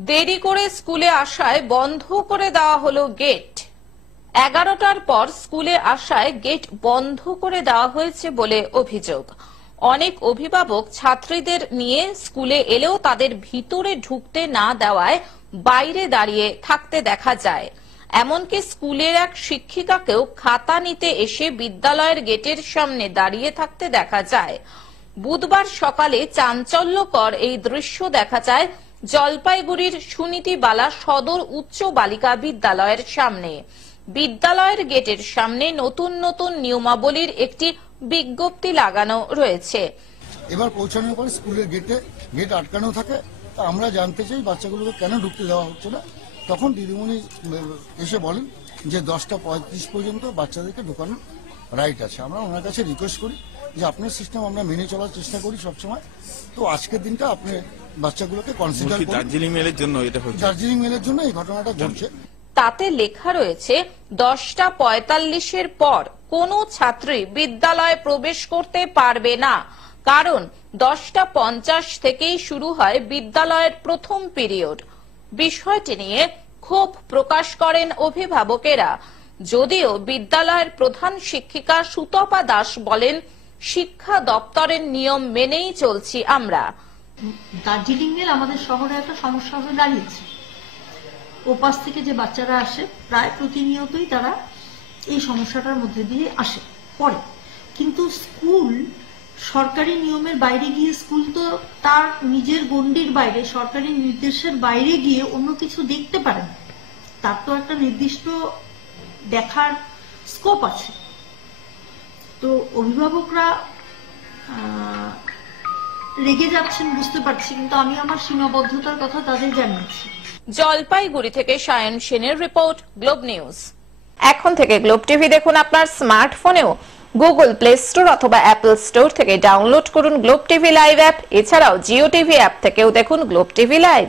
দেরি করে স্কুলে আসায় বন্ধ করে দেওয়া হলো গেট। 11টার পর স্কুলে আসায় গেট বন্ধ করে দেওয়া হয়েছে বলে অভিযোগ। অনেক অভিভাবক ছাত্রীদের নিয়ে স্কুলে এলেও তাদের ভিতরে ঢুকতে না দেওয়ায় বাইরে দাঁড়িয়ে থাকতে দেখা যায়। এমনকি স্কুলের এক শিক্ষিকাকেও খাতা নিতে এসে বিদ্যালয়ের গেটের সামনে দাঁড়িয়ে থাকতে দেখা যায়। বুধবার সকালে চাঞ্চল্যকর এই দৃশ্য দেখা যায় জলপাইগুড়ির সুনীতিবালা সদর উচ্চ বালিকা বিদ্যালয়ের সামনে। বিদ্যালয়ের গেটের সামনে নতুন নতুন নিয়মাবলীর একটি বিজ্ঞপ্তি লাগানো রয়েছে। এবার পৌঁছানোর পর স্কুলের গেট আটকানো থাকে। তা আমরা জানতে চাই বাচ্চাগুলোকে কেন ঢুকতে দেওয়া হচ্ছে না। তখন দিদিমণি এসে বলেন যে 10:35 পর্যন্ত বাচ্চাদেরকে ঢোকানোর রাইট আছে। আমরা ওনার কাছে রিকোয়েস্ট করি যে আপনার সিস্টেম আমরা মেনে চলার চেষ্টা করি সবসময়। তো আজকের দিনটা আপনি বাচ্চাগুলোকে কনসিডার করুন। দার্জিলিং মেলের জন্য এটা হচ্ছে, দার্জিলিং মেলের জন্য এই ঘটনাটা ঘটছে। তাতে লেখা রয়েছে 10:45-এর পর কোনো ছাত্রী বিদ্যালয়ে প্রবেশ করতে পারবে না, কারণ 10:50 থেকেই শুরু হয় বিদ্যালয়ের প্রথম পিরিয়ড। বিষয়টি নিয়ে ক্ষোভ প্রকাশ করেন অভিভাবকেরা। যদিও বিদ্যালয়ের প্রধান শিক্ষিকা সুতপা দাস বলেন, শিক্ষা দপ্তরের নিয়ম মেনেই চলছি আমরা। দার্জিলিং মেল আমাদের শহরে একটা সমস্যা হয়ে দাঁড়িয়েছে। ওপাশ থেকে যে বাচ্চারা আসে প্রায় প্রতিনিয়তই তারা এই সমস্যাটার মধ্যে দিয়ে আসে পড়ে, কিন্তু স্কুল সরকারি নিয়মের বাইরে গিয়ে, স্কুল তো তার নিজের গণ্ডির বাইরে সরকারি নির্দেশের বাইরে গিয়ে অন্য কিছু দেখতে পারে না। তার তো একটা নির্দিষ্ট দেখার স্কোপ আছে। তো অভিভাবকরা রেগে যাচ্ছেন বুঝতে পারছি, কিন্তু আমি আমার সীমাবদ্ধতার কথা তাদের জানিয়েছি। জলপাইগুড়ি থেকে সায়ন সেনের রিপোর্ট, গ্লোব নিউজ। এখন থেকে গ্লোব টিভি দেখুন আপনার স্মার্টফোনেও। গুগল প্লে স্টোর অথবা অ্যাপল স্টোর থেকে ডাউনলোড করুন গ্লোব টিভি লাইভ অ্যাপ। এছাড়াও জিও টিভি অ্যাপ থেকেও দেখুন গ্লোব টিভি লাইভ।